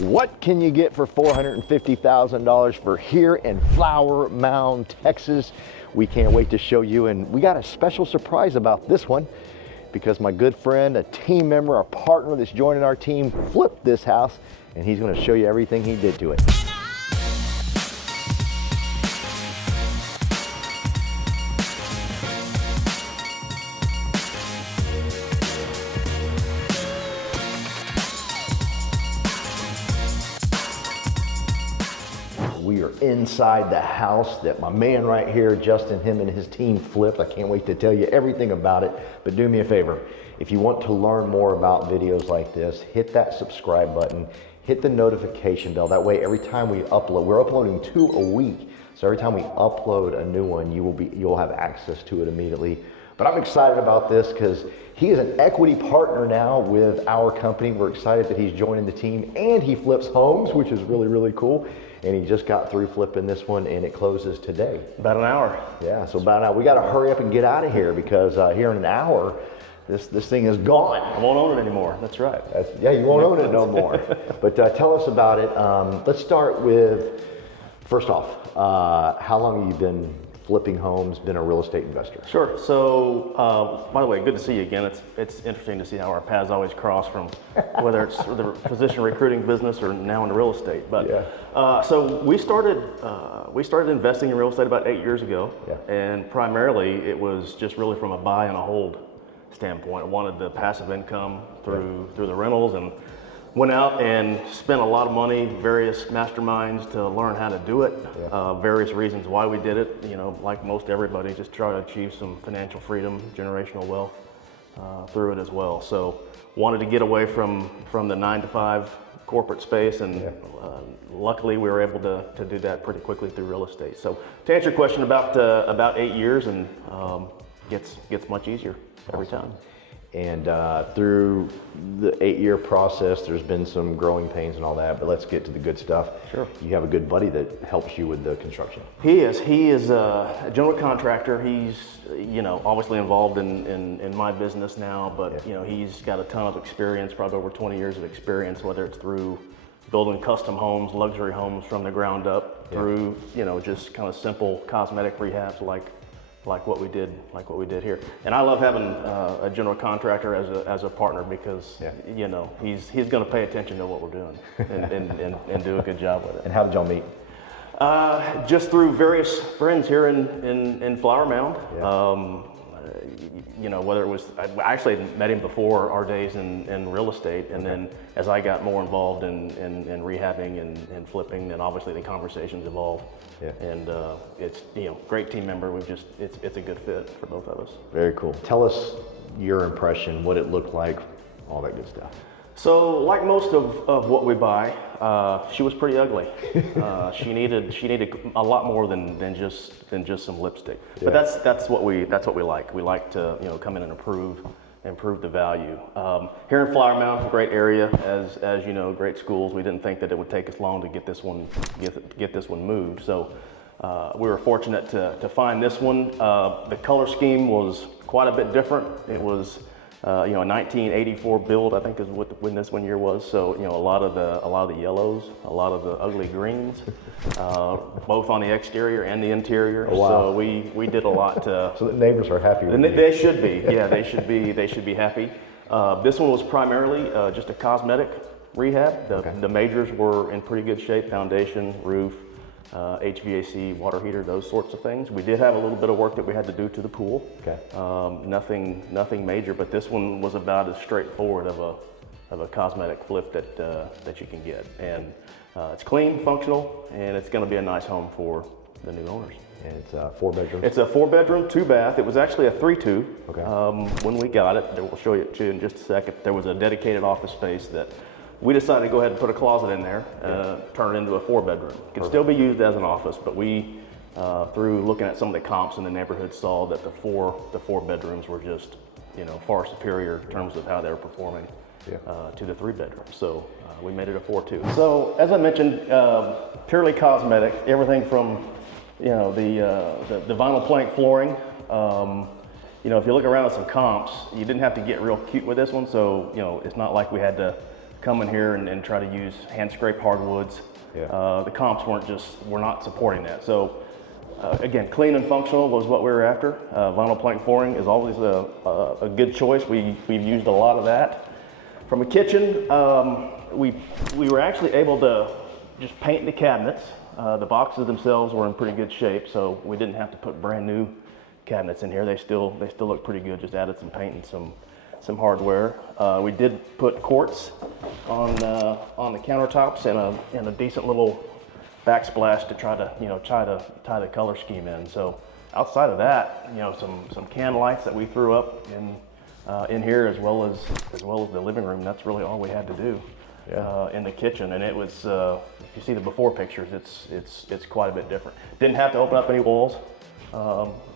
What can you get for $450,000 for here in Flower Mound, Texas? We can't wait to show you, and we got a special surprise about this one because my good friend, a team member, a partner that's joining our team flipped this house, and he's going to show you everything he did to it. We are inside the house that my man right here, Justin, him and his team flipped. I can't wait to tell you everything about it, but do me a favor. If you want to learn more about videos like this, hit that subscribe button, hit the notification bell. That way, every time we upload, we're uploading 2 a week. So every time we upload a new one, you'll have access to it immediately. But I'm excited about this because he is an equity partner now with our company. We're excited that he's joining the team, and he flips homes, which is really, really cool. And he just got through flipping this one, and it closes today. About an hour. Yeah, so about an hour. We got to hurry up and get out of here because here in an hour, this thing is gone. I won't own it anymore. That's right. Yeah, you won't own it no more. But tell us about it. Let's start with, first off, how long have you been flipping homes, been a real estate investor? Sure. So, by the way, good to see you again. It's interesting to see how our paths always cross from whether it's the physician recruiting business or now into real estate. But yeah. So we started investing in real estate about 8 years ago, and primarily it was just really from a buy and a hold standpoint. I wanted the passive income through the rentals, and went out and spent a lot of money, various masterminds to learn how to do it, various reasons why we did it. You know, like most everybody, just try to achieve some financial freedom, generational wealth through it as well. So wanted to get away from the 9-to-5 corporate space, and luckily we were able to do that pretty quickly through real estate. So to answer your question, about 8 years, and gets much easier every time. And through the 8-year process, there's been some growing pains and all that, but let's get to the good stuff. Sure. You have a good buddy that helps you with the construction. He is a general contractor. He's, obviously involved in my business now, but he's got a ton of experience, probably over 20 years of experience, whether it's through building custom homes, luxury homes from the ground up, through, just kind of simple cosmetic rehabs like what we did here. And I love having a general contractor as a partner because he's going to pay attention to what we're doing and do a good job with it. And how did y'all meet? Just through various friends here in Flower Mound. Whether it was, I actually met him before our days in real estate, and then as I got more involved in rehabbing and flipping, then obviously the conversations evolved. And it's great team member. It's a good fit for both of us. Very cool. Tell us your impression, what it looked like, all that good stuff. So, like most of what we buy, she was pretty ugly. She needed a lot more than just some lipstick. But that's what we like. We like to come in and improve the value. Here in Flower Mound, great area, as you know, great schools. We didn't think that it would take us long to get this one moved. So we were fortunate to find this one. The color scheme was quite a bit different. It was a 1984 build, I think is when this year was. So a lot of the yellows, a lot of the ugly greens, both on the exterior and the interior. Oh, wow. So we did a lot to. So the neighbors are happy with it. They should be. Yeah, they should be happy. This one was primarily just a cosmetic rehab. The majors were in pretty good shape: foundation, roof, HVAC, water heater, those sorts of things. We did have a little bit of work that we had to do to the pool. Nothing major, but this one was about as straightforward of a cosmetic flip that you can get. And it's clean, functional, and it's going to be a nice home for the new owners. And it's 4 bedrooms? It's a 4-bedroom, 2-bath. It was actually a 3-2 when we got it. We'll show you in just a second. There was a dedicated office space that we decided to go ahead and put a closet in there, turn it into a 4-bedroom. It can still be used as an office, but we, through looking at some of the comps in the neighborhood, saw that the four bedrooms were just, far superior in terms of how they were performing to the 3-bedroom. So we made it a 4-2. So as I mentioned, purely cosmetic, everything from the vinyl plank flooring. If you look around at some comps, you didn't have to get real cute with this one. So it's not like we had to come in here and try to use hand scrape hardwoods. Yeah. The comps were not supporting that. So again, clean and functional was what we were after. Vinyl plank flooring is always a good choice. We've used a lot of that. From a kitchen, we were actually able to just paint the cabinets. The boxes themselves were in pretty good shape, so we didn't have to put brand new cabinets in here. They still look pretty good. Just added some paint and some hardware. We did put quartz on the countertops and a decent little backsplash to try to tie the color scheme in. So outside of that, some can lights that we threw up in here as well as the living room. That's really all we had to do. Yeah. In the kitchen, and it was if you see the before pictures, it's quite a bit different. Didn't have to open up any walls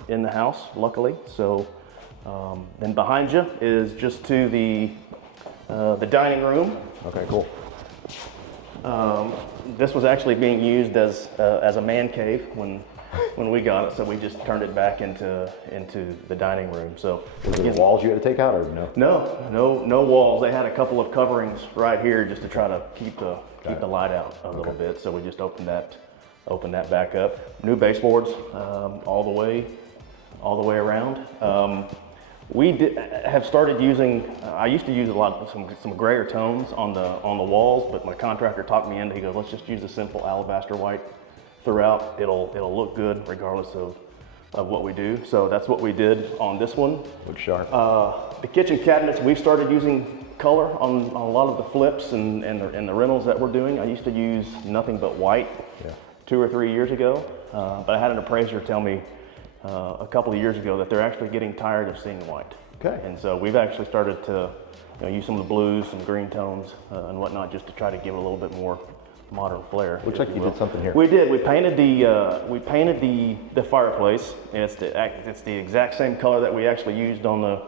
in the house, luckily. So then behind you is just to the dining room. Okay, cool. This was actually being used as a man cave when we got it, so we just turned it back into the dining room. So was there walls you had to take out, or no? No walls. They had a couple of coverings right here just to try to keep the light out a little bit. So we just opened that back up. New baseboards all the way around. We have started using. I used to use some grayer tones on the walls, but my contractor talked me into. He goes, "Let's just use a simple alabaster white throughout. It'll look good regardless of what we do." So that's what we did on this one. Looks sharp. The kitchen cabinets, we've started using color on a lot of the flips and the rentals that we're doing. I used to use nothing but white 2 or 3 years ago, but I had an appraiser tell me a couple of years ago that they're actually getting tired of seeing white. Okay. And so we've actually started to use some of the blues, some green tones and whatnot, just to try to give it a little bit more modern flair. Looks like you did something here. We did. We painted the fireplace, and it's the exact same color that we actually used on the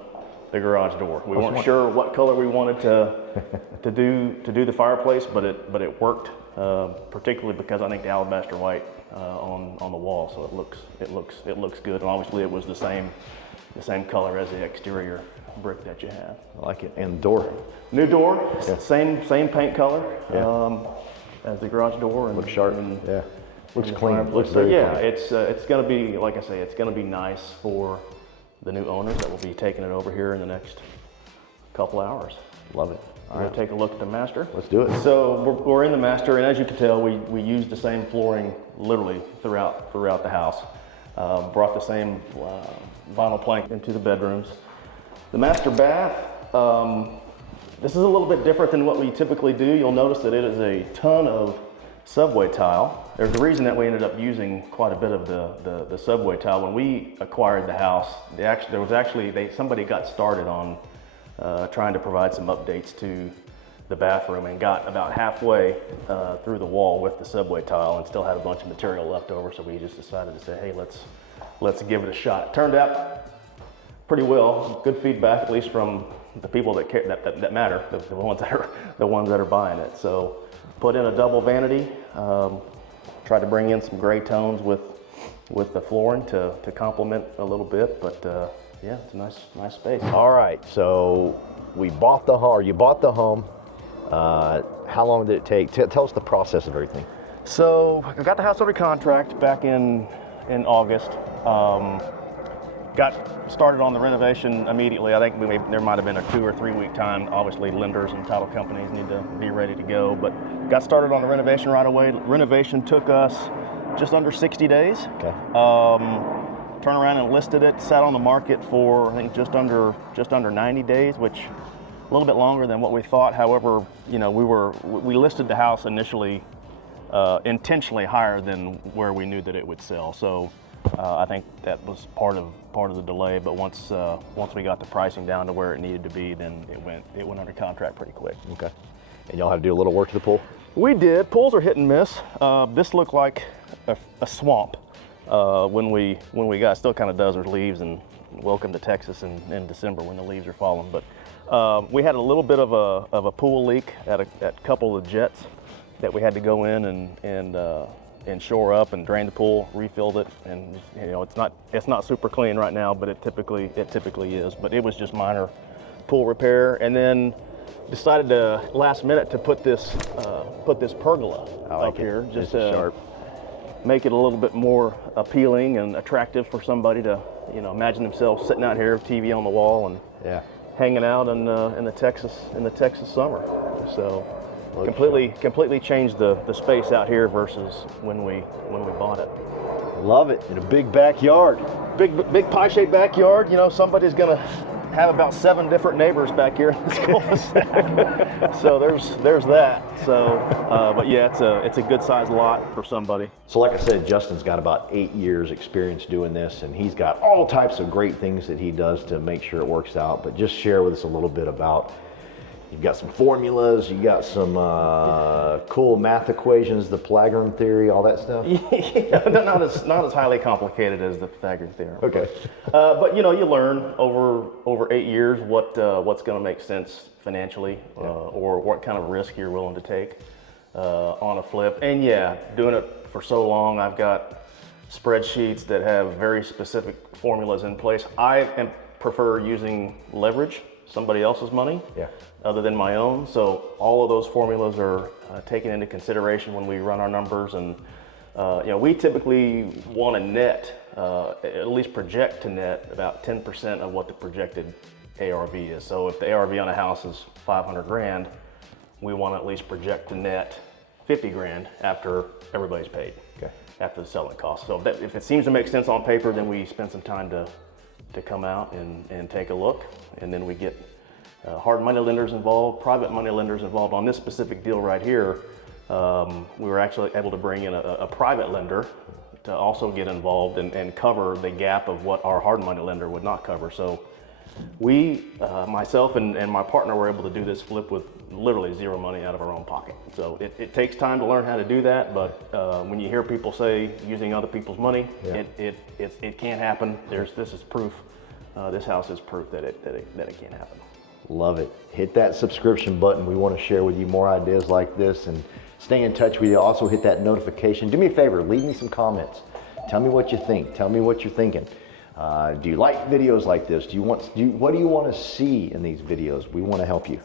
garage door. We weren't sure what color we wanted to do the fireplace, but it worked, particularly because I think the alabaster white on the wall, so it looks good. And obviously it was the same color as the exterior brick that you have. I like it. And the door. New door, same paint color. As the garage door, and looks sharp. And looks clean. Fireplace. Looks very clean. It's going to be, like I say, it's going to be nice for the new owners that will be taking it over here in the next couple hours. Love it. All right, take a look at the master. Let's do it. So we're in the master, and as you can tell, we used the same flooring literally throughout the house. Brought the same vinyl plank into the bedrooms. The master bath. This is a little bit different than what we typically do. You'll notice that it is a ton of subway tile. There's a reason that we ended up using quite a bit of the subway tile. When we acquired the house, somebody got started on trying to provide some updates to the bathroom and got about halfway through the wall with the subway tile and still had a bunch of material left over. So we just decided to say, hey, let's give it a shot. Turned out pretty well. Good feedback, at least from the people that matter, the ones that are buying it. So put in a double vanity, tried to bring in some gray tones with the flooring to complement a little bit, but yeah, it's a nice space. All right, so you bought the home. How long did it take? Tell us the process of everything. So I got the house under contract back in August. Got started on the renovation immediately. I think there might have been a 2 or 3 week time. Obviously, lenders and title companies need to be ready to go, but got started on the renovation right away. Renovation took us just under 60 days. Okay. Turned around and listed it. Sat on the market for I think just under 90 days, which a little bit longer than what we thought. However, we listed the house initially intentionally higher than where we knew that it would sell. So. I think that was part of the delay, but once we got the pricing down to where it needed to be, then it went under contract pretty quick. Okay. And y'all have to do a little work to the pool? We did. Pools are hit and miss. This looked like a swamp when we got. Still kind of does. There's leaves, and welcome to Texas in December when the leaves are falling. But we had a little bit of a pool leak at a couple of the jets that we had to go in and shore up and drain the pool, refilled it, and it's not super clean right now, but it typically is. But it was just minor pool repair, and then decided to last minute to put this pergola up here, just to sharp. make it a little bit more appealing and attractive for somebody to, you know, imagine themselves sitting out here, TV on the wall, and hanging out in the Texas summer. So completely changed the space out here versus when we bought it. Love it. In a big backyard. Big pie-shaped backyard. You know, somebody's gonna have about 7 different neighbors back here in this cul-de-sac. So there's that. So, but yeah, it's a good sized lot for somebody. So like I said, Justin's got about 8 years experience doing this, and he's got all types of great things that he does to make sure it works out. But just share with us a little bit about, you've got some formulas, you got some cool math equations, the Pythagorean theory, all that stuff? Yeah, not as highly complicated as the Pythagorean theorem. Okay. But you know, you learn over 8 years what's going to make sense financially, or what kind of risk you're willing to take on a flip. And yeah, doing it for so long, I've got spreadsheets that have very specific formulas in place. I prefer using leverage, somebody else's money, other than my own. So all of those formulas are taken into consideration when we run our numbers. And you know, we typically want to net, at least project to net about 10% of what the projected ARV is. So if the ARV on a house is 500 grand, we want to at least project to net 50 grand after everybody's paid, after the selling cost. So if it seems to make sense on paper, then we spend some time to come out and take a look, and then we get hard money lenders involved, private money lenders involved. On this specific deal right here, we were actually able to bring in a private lender to also get involved and cover the gap of what our hard money lender would not cover. So we, myself and my partner, were able to do this flip with literally zero money out of our own pocket. So it takes time to learn how to do that, but when you hear people say using other people's money, it can't happen. This is proof. This house is proof that it can't happen. Love it. Hit that subscription button. We want to share with you more ideas like this and stay in touch with you. Also hit that notification. Do me a favor, leave me some comments. Tell me what you think. Tell me what you're thinking. Do you like videos like this? What do you want to see in these videos? We want to help you.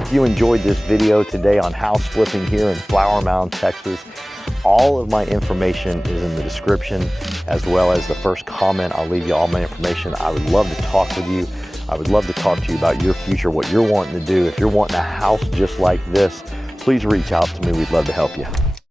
If you enjoyed this video today on house flipping here in Flower Mound, Texas, all of my information is in the description, as well as the first comment. I'll leave you all my information. I would love to talk with you. I would love to talk to you about your future, what you're wanting to do. If you're wanting a house just like this, please reach out to me. We'd love to help you.